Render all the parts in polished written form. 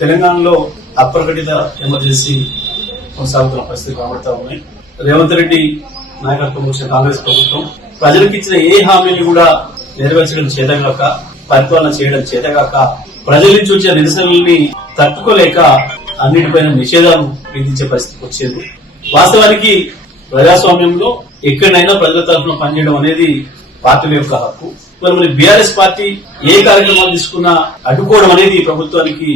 తెలంగాణలో అప్రకటిత ఎమర్జెన్సీ కొనసాగుతున్న పరిస్థితి కనబడతా ఉన్నాయి. రేవంత్ రెడ్డి నాయకత్వం వచ్చిన కాంగ్రెస్ ప్రభుత్వం ప్రజలకు ఇచ్చిన ఏ హామీని కూడా నెరవేర్చడం చేతగాక, పరిపాలన చేయడం చేతగాక, ప్రజల నుంచి వచ్చే నిరసనల్ని తట్టుకోలేక అన్నిటిపైన నిషేధాలు విధించే పరిస్థితికి వచ్చింది. వాస్తవానికి ప్రజాస్వామ్యంలో ఎక్కడైనా ప్రజల తరఫున పనిచేయడం అనేది పార్టీల యొక్క హక్కు. మరి బీఆర్ఎస్ పార్టీ ఏ కార్యక్రమాలు తీసుకున్నా అడ్డుకోవడం అనేది ప్రభుత్వానికి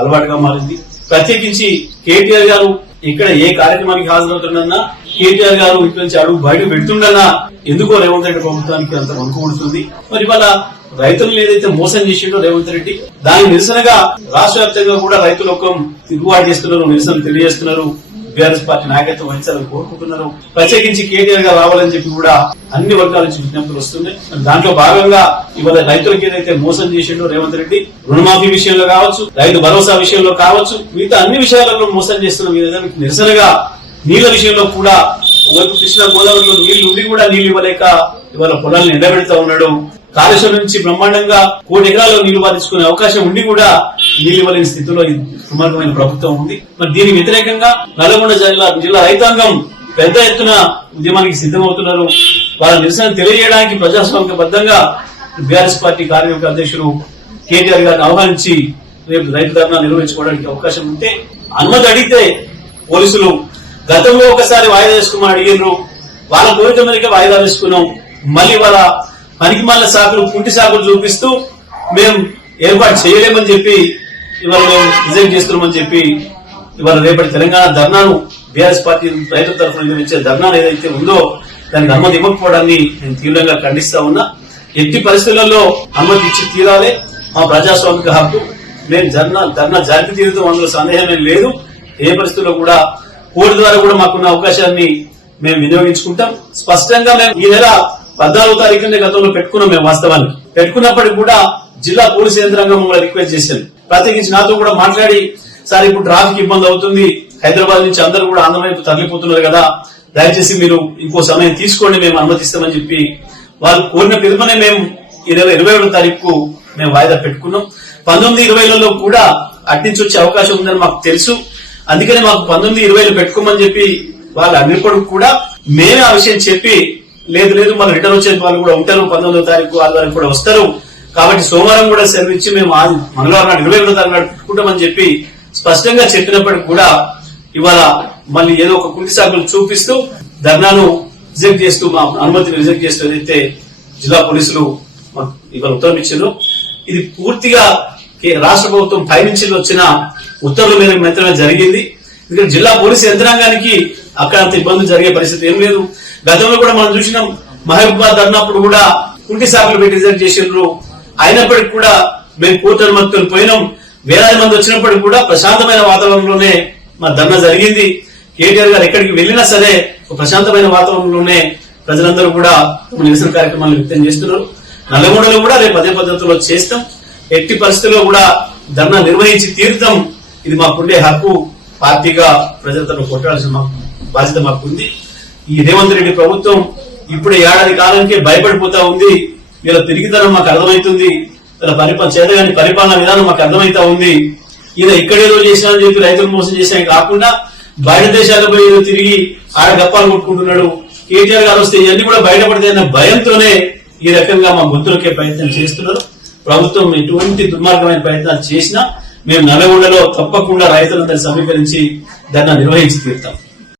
అలవాటుగా మారింది. ప్రత్యేకించి కేటీఆర్ గారు ఇక్కడ ఏ కార్యక్రమానికి హాజరవుతుండన్నా, కేటీఆర్ గారు ఇక్కడి నుంచి అడుగు బయట పెడుతుండన్నా ఎందుకో రేవంత్ రెడ్డి ప్రభుత్వానికి అంత వణుకుడుతుంది. మరి ఇవాళ రైతులను ఏదైతే మోసం చేసిండో రేవంత్ రెడ్డి, దాని నిరసనగా రాష్ట్ర వ్యాప్తంగా కూడా రైతులొకం తిరుగుబాటు చేస్తున్నారు, నిరసన తెలియజేస్తున్నారు. బీఆర్ఎస్ పార్టీ నాయకత్వం వహించాలని కోరుకుంటున్నారు. ప్రత్యేకించి కేటీఆర్ గారు రావాలని చెప్పి కూడా అన్ని వర్గాల నుంచి విజ్ఞప్తులు వస్తున్నాయి. దాంట్లో భాగంగా ఇవాళ రైతులకు ఏదైతే మోసం చేసిండో రేవంత్ రెడ్డి, రుణమాఫీ విషయంలో కావచ్చు, రైతు భరోసా విషయంలో కావచ్చు, మిగతా అన్ని విషయాలలో మోసం చేస్తున్న విధానానికి నిరసనగా నీళ్ల విషయంలో కూడా ఒకవైపు కృష్ణా గోదావరిలో నీళ్లు ఉండి కూడా నీళ్లు ఇవ్వలేక ఇవాళ పొలాలను ఎండబెడతా ఉన్నాడు. కాళేశ్వరం నుంచి బ్రహ్మాండంగా 1 కోటి ఎకరాల్లో నీళ్లు పారించుకునే అవకాశం ఉండి కూడా నీళ్లు ఇవ్వలేని స్థితిలో దుర్మార్గమైన ప్రభుత్వం ఉంది. మరి దీనికి వ్యతిరేకంగా నల్గొండ జిల్లా రైతాంగం పెద్ద ఎత్తున ఉద్యమానికి సిద్దమవుతున్నారు. వాళ్ళ నిరసన తెలియజేయడానికి ప్రజాస్వామ్యబద్ధంగా బీఆర్ఎస్ పార్టీ కార్యవర్గ అధ్యక్షుడు కేటీఆర్ గారిని ఆహ్వానించి రేపు రైతు ధర్నా నిర్వహించుకోవడానికి అవకాశం ఉంటే అనుమతి అడిగితే పోలీసులు గతంలో ఒకసారి వాయిదా వేసుకోమని అడిగారు. వాళ్ళ కోరిక మేరకు వాయిదా వేసుకున్నాం. మళ్ళీ వాళ్ళ పనికి మళ్ళీ సాకులు, కుంటి సాకులు చూపిస్తూ మేము ఏర్పాటు చేయలేమని చెప్పి ఇవాళ మేము రిజైన్ చేస్తున్నామని చెప్పి ఇవాళ రేపటి తెలంగాణ ధర్నాను బీఆర్ఎస్ పార్టీ రైతుల తరఫున నిర్వహించే ధర్నా ఏదైతే ఉందో దానికి అనుమతి ఇవ్వకపోవడాన్ని నేను తీవ్రంగా ఖండిస్తా ఉన్నా. ఎట్టి పరిస్థితులలో అనుమతి ఇచ్చి తీరాలి. మా ప్రజాస్వామిక హక్కు. మేము ధర్నా జరిపి తీరుతాం, అందులో సందేహమే లేదు. ఏ పరిస్థితుల్లో కూడా కోర్టు ద్వారా కూడా మాకున్న అవకాశాన్ని మేము వినియోగించుకుంటాం. స్పష్టంగా మేము ఈ నెల 14వ తారీఖునే గతంలో పెట్టుకున్నాం. మేము వాస్తవానికి పెట్టుకున్నప్పటికీ కూడా జిల్లా పోలీసు యంత్రాంగం మమ్మల్ని రిక్వెస్ట్ చేశారు. ప్రత్యేకించి నాతో కూడా మాట్లాడి, సార్ ఇప్పుడు ట్రాఫిక్ ఇబ్బంది అవుతుంది, హైదరాబాద్ నుంచి అందరూ కూడా ఆంధ్ర వైపు తరలిపోతున్నారు కదా, దయచేసి మీరు ఇంకో సమయం తీసుకోండి, మేము అనుమతిస్తామని చెప్పి వాళ్ళు కోరిన పిలుపునే మేము ఈ నెల 21వ తారీఖు మేము వాయిదా పెట్టుకున్నాం. 19, 20లలో కూడా అట్నుంచి వచ్చే అవకాశం ఉందని మాకు తెలుసు. అందుకనే మాకు 19, 20 పెట్టుకోమని చెప్పి వాళ్ళు అన్నిప్పటికి కూడా మేమే ఆ విషయం చెప్పి, లేదు మన రిటర్న్ వచ్చే వాళ్ళు కూడా ఉంటారు, 19వ తారీఖు ఆదివారం కూడా వస్తారు, కాబట్టి సోమవారం కూడా సెలవు ఇచ్చి మేము మంగళవారం నాడు 21వ తారీఖు నాడు పెట్టుకుంటామని చెప్పి స్పష్టంగా చెప్పినప్పటికీ కూడా ఇవాళ మళ్ళీ ఏదో ఒక కుంటి సాకులు చూపిస్తూ ధర్నాను రిజెక్ట్ చేస్తూ, మా అనుమతిని రిజెక్ట్ చేస్తూ ఏదైతే జిల్లా పోలీసులు ఇవాళ ఉత్తర్వులు ఇచ్చారో ఇది పూర్తిగా రాష్ట్ర ప్రభుత్వం పైనుంచి వచ్చిన ఉత్తర్వుల మీద మాత్రమే జరిగింది. ఎందుకంటే జిల్లా పోలీసు యంత్రాంగానికి అక్కడ అంత ఇబ్బందులు జరిగే పరిస్థితి ఏం లేదు. గతంలో కూడా మనం చూసినాం, మహబూబాబాద్ ధర్నాప్పుడు కూడా కుంటి సాకులు పెట్టి రిజెక్ట్ చేసినారు. అయినప్పటికీ కూడా మేము కోర్టు అనుమతితో పోయినాం. వేలాది మంది వచ్చినప్పటికీ కూడా ప్రశాంతమైన వాతావరణంలోనే మా ధర్నా జరిగింది. కేటీఆర్ గారు ఎక్కడికి వెళ్లినా సరే ప్రశాంతమైన వాతావరణంలోనే ప్రజలందరూ కూడా నిరసన కార్యక్రమాలు వ్యక్తం చేస్తున్నారు. నల్లగొండలో కూడా రేపు అదే పద్ధతిలో చేస్తాం. ఎట్టి పరిస్థితుల్లో కూడా ధర్నా నిర్వహించి తీరుతాం. ఇది మాకుండే హక్కు. పార్టీగా ప్రజలతో కొట్టాల్సిన బాధ్యత మాకుంది. ఈ రేవంత్ రెడ్డి ప్రభుత్వం ఇప్పుడే ఏడాది కాలానికే భయపడిపోతా ఉంది. వీళ్ళ తిరిగితనం మాకు అర్థమవుతుంది. వీళ్ళ చేతగాని పరిపాలన విధానం మాకు అర్థమవుతా ఉంది. ఈయన ఇక్కడేదో చేసినా అని చెప్పి రైతులు మోసం చేసినా కాకుండా బయట దేశాలకు పోయి తిరిగి ఆడ గప్పాలు కొట్టుకుంటున్నాడు. కేటీఆర్ గారు వస్తే ఇవన్నీ కూడా బయటపడతాయన్న భయంతోనే ఈ రకంగా మా గొంతులకే ప్రయత్నం చేస్తున్నారు. ప్రభుత్వం ఎటువంటి దుర్మార్గమైన ప్రయత్నాలు చేసినా మేము నల్లగొండలో తప్పకుండా రైతులందరూ సమీకరించి దాన్ని నిర్వహించి తీరుతాం.